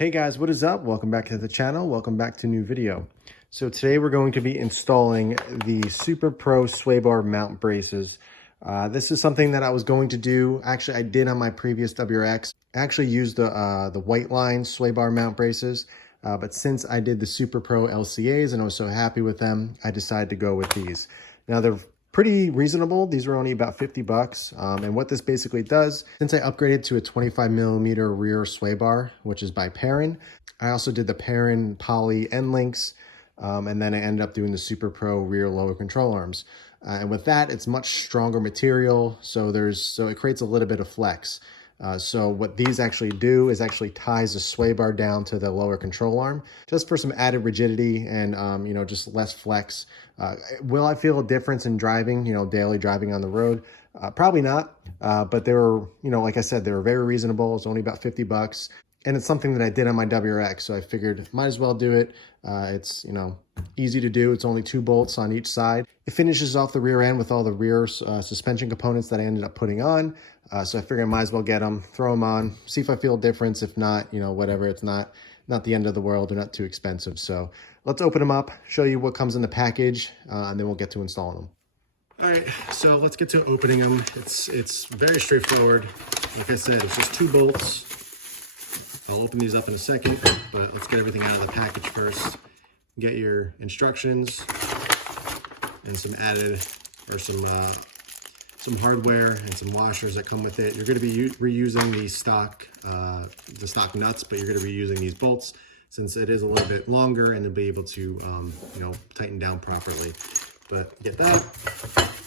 Hey guys, what is up? Welcome back to the channel. Welcome back to a new video. So today we're going to be installing the Super Pro sway bar mount braces. This is something that I was going to do. Actually, I did on my previous WRX. I actually used the white line sway bar mount braces. But since I did the Super Pro LCAs and I was so happy with them, I decided to go with these. Now they're pretty reasonable. These were only about 50 bucks. And what this basically does, since I upgraded to a 25mm rear sway bar, which is by Perrin, I also did the Perrin poly end links. And then I ended up doing the Super Pro rear lower control arms. And with that, it's much stronger material. So it creates a little bit of flex. So what these actually do is actually ties the sway bar down to the lower control arm, just for some added rigidity and, just less flex. Will I feel a difference in driving, daily driving on the road? Probably not, but they were, like I said, they were very reasonable. It's only about 50 bucks. And it's something that I did on my WRX, so I figured might as well do it. It's, easy to do. It's only 2 bolts on each side. It finishes off the rear end with all the rear suspension components that I ended up putting on. So I figured I might as well get them, throw them on, see if I feel a difference. If not, whatever. It's not the end of the world. They're not too expensive. So let's open them up, show you what comes in the package, and then we'll get to installing them. All right, so let's get to opening them. It's very straightforward. Like I said, it's just 2 bolts. I'll open these up in a second, but let's get everything out of the package first. Get your instructions and some added, or some hardware and some washers that come with it. You're going to be reusing the stock nuts, but you're going to be using these bolts since it is a little bit longer, and to be able to, tighten down properly. But get that.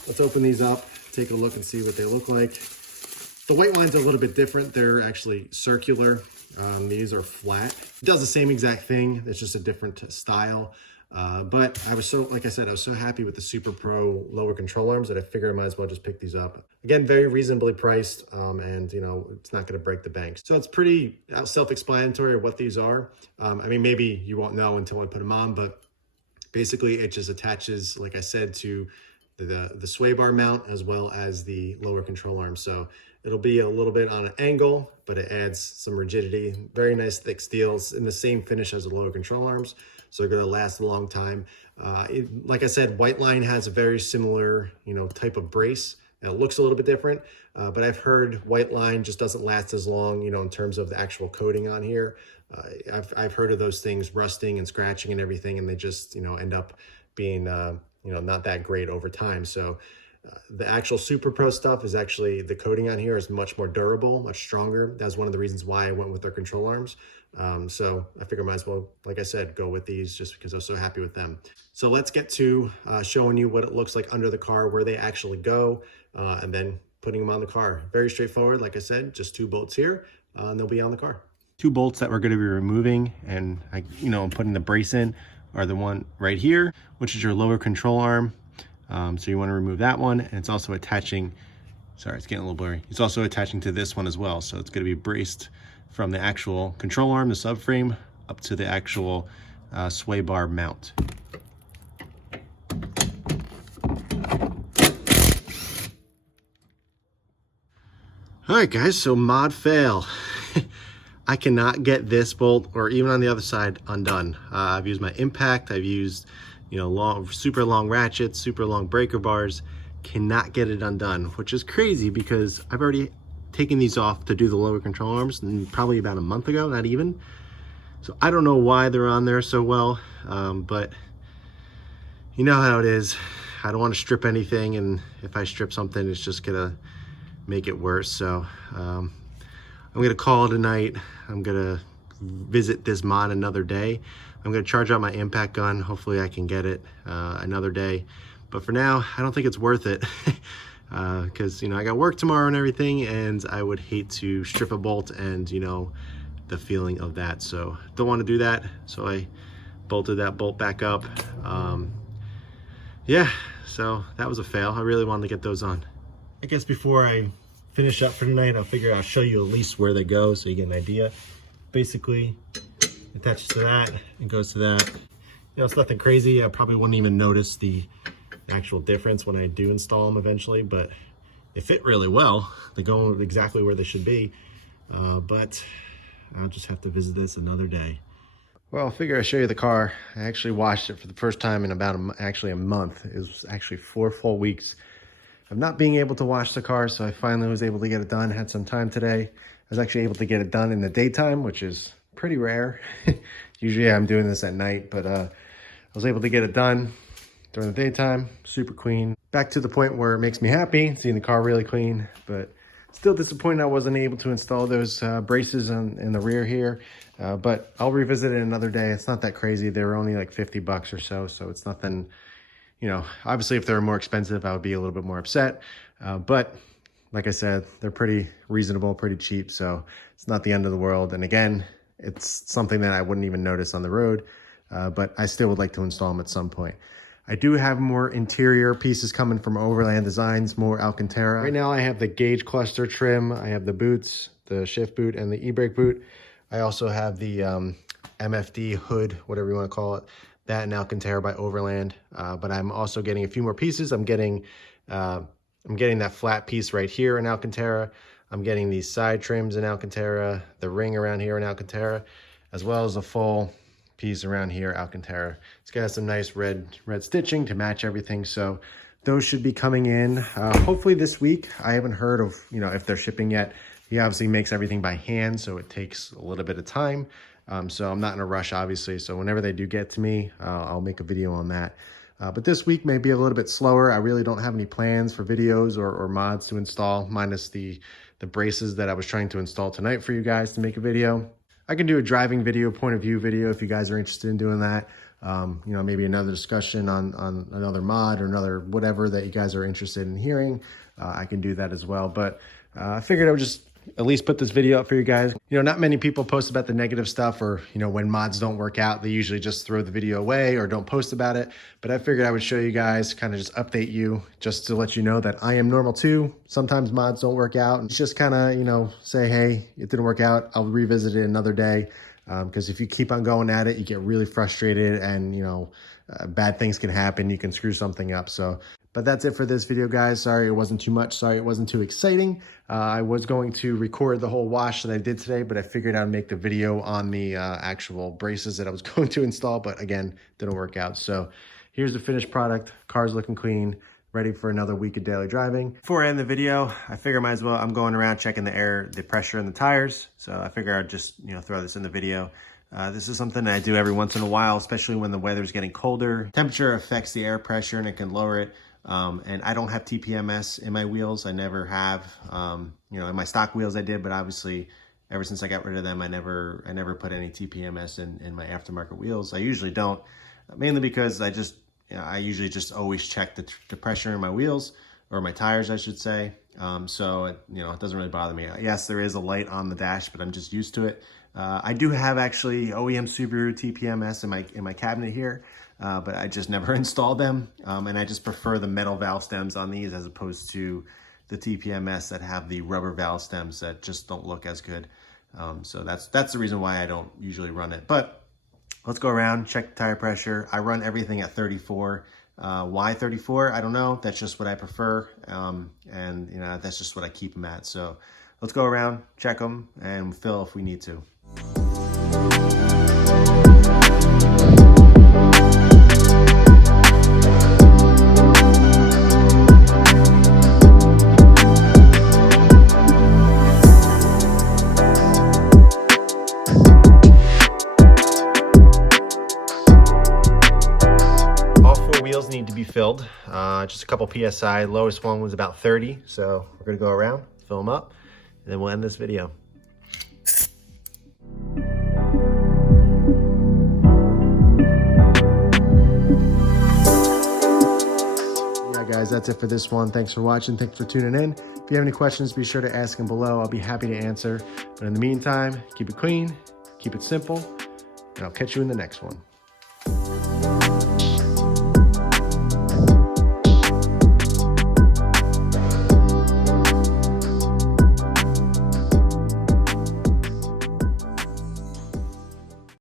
Let's open these up, take a look and see what they look like. The white line's a little bit different. They're actually circular. These are flat. It does the same exact thing. It's just a different style. But I was like I said, I was so happy with the Super Pro lower control arms that I figured I might as well just pick these up. Again, very reasonably priced, and it's not going to break the bank. So it's pretty self-explanatory of what these are. Maybe you won't know until I put them on, but basically it just attaches, like I said, to the sway bar mount as well as the lower control arm. So it'll be a little bit on an angle, but it adds some rigidity. Very nice thick steel. It's in the same finish as the lower control arms, so they're going to last a long time. Like I said, white line has a very similar type of brace. It looks a little bit different, but I've heard white line just doesn't last as long, in terms of the actual coating on here. I've heard of those things rusting and scratching and everything, and they just end up being not that great over time. So the actual Super Pro stuff is actually, the coating on here is much more durable, much stronger. That's one of the reasons why I went with their control arms. So I figured I might as well, like I said, go with these just because I was so happy with them. So let's get to showing you what it looks like under the car, where they actually go, and then putting them on the car. Very straightforward. Like I said, just 2 bolts here, and they'll be on the car. 2 bolts that we're going to be removing and putting the brace in are the one right here, which is your lower control arm. So you want to remove that one, and it's also attaching, sorry, it's getting a little blurry. It's also attaching to this one as well. So it's going to be braced from the actual control arm, the subframe, up to the actual sway bar mount. All right, guys, so mod fail. I cannot get this bolt, or even on the other side, undone. I've used my impact, I've used super long ratchets, super long breaker bars, cannot get it undone, which is crazy because I've already taken these off to do the lower control arms probably about a month ago, not even. So I don't know why they're on there so well, but you know how it is. I don't want to strip anything, and if I strip something, it's just gonna make it worse. So I'm gonna call it a night. I'm gonna visit this mod another day. I'm going to charge out my impact gun. Hopefully I can get it another day. But for now, I don't think it's worth it because, I got work tomorrow and everything, and I would hate to strip a bolt and, the feeling of that. So don't want to do that. So I bolted that bolt back up. Yeah, so that was a fail. I really wanted to get those on. I guess before I finish up for tonight, I'll show you at least where they go so you get an idea. Basically, attaches to that and goes to that. It's nothing crazy. I probably wouldn't even notice the actual difference when I do install them eventually, but they fit really well. They go exactly where they should be. But I'll just have to visit this another day. Well, I figure I'll show you the car. I actually washed it for the first time in about a month. It was actually 4 full weeks of not being able to wash the car, so I finally was able to get it done. Had some time today. I was actually able to get it done in the daytime, which is pretty rare. Usually I'm doing this at night, but I was able to get it done during the daytime. Super clean. Back to the point where it makes me happy, seeing the car really clean, but still disappointed I wasn't able to install those braces in the rear here, but I'll revisit it another day. It's not that crazy. They were only like 50 bucks or so, so it's nothing, you know, obviously if they were more expensive, I would be a little bit more upset, but like I said, they're pretty reasonable, pretty cheap, so it's not the end of the world. And again, it's something that I wouldn't even notice on the road, but I still would like to install them at some point. I do have more interior pieces coming from Overland Designs, more Alcantara. Right now I have the gauge cluster trim, I have the boots, the shift boot and the e-brake boot. I also have the MFD hood, whatever you want to call it, that in Alcantara by Overland. But I'm also getting a few more pieces. I'm getting that flat piece right here in Alcantara. I'm getting these side trims in Alcantara, the ring around here in Alcantara, as well as a full piece around here, Alcantara. It's got some nice red stitching to match everything. So those should be coming in hopefully this week. I haven't heard of, you know, if they're shipping yet. He obviously makes everything by hand, so it takes a little bit of time. So I'm not in a rush, obviously. So whenever they do get to me, I'll make a video on that. But this week may be a little bit slower. I really don't have any plans for videos or mods to install, minus the braces that I was trying to install tonight for you guys to make a video. I can do a driving video, point of view video, if you guys are interested in doing that. You know, maybe another discussion on another mod or another whatever that you guys are interested in hearing. I can do that as well. But I figured I would just at least put this video up for you guys. You know, not many people post about the negative stuff, or, you know, when mods don't work out, they usually just throw the video away or don't post about it. But I figured I would show you guys, kind of just update you, just to let you know that I am normal too. Sometimes mods don't work out, and just kind of, you know, say, hey, it didn't work out. I'll revisit it another day. Because if you keep on going at it, you get really frustrated, and, you know, bad things can happen. You can screw something up. So, but that's it for this video, guys. Sorry it wasn't too much. Sorry it wasn't too exciting. I was going to record the whole wash that I did today, but I figured I'd make the video on the actual braces that I was going to install, but again, didn't work out. So here's the finished product. Car's looking clean, ready for another week of daily driving. Before I end the video, I figure I might as well, I'm going around checking the pressure in the tires. So I figure I'd just, you know, throw this in the video. This is something that I do every once in a while, especially when the weather's getting colder. Temperature affects the air pressure and it can lower it. And I don't have TPMS in my wheels. I never have. You know, in my stock wheels I did, but obviously ever since I got rid of them, I never put any TPMS in my aftermarket wheels. I usually don't, mainly because I usually just always check the pressure in my wheels, or my tires, I should say. So you know, it doesn't really bother me. Yes, there is a light on the dash, but I'm just used to it. I do have actually OEM Subaru TPMS in my cabinet here, but I just never installed them. And I just prefer the metal valve stems on these as opposed to the TPMS that have the rubber valve stems that just don't look as good. So that's the reason why I don't usually run it. But let's go around, check the tire pressure. I run everything at 34. Why 34? I don't know. That's just what I prefer. And you know, that's just what I keep them at. So let's go around, check them, and fill if we need to. Need to be filled, just a couple PSI. Lowest one was about 30, so we're gonna go around, fill them up, and then we'll end this video. Yeah guys, that's it for this one. Thanks for watching, thanks for tuning in. If you have any questions, be sure to ask them below. I'll be happy to answer, but in the meantime, keep it clean, keep it simple, and I'll catch you in the next one.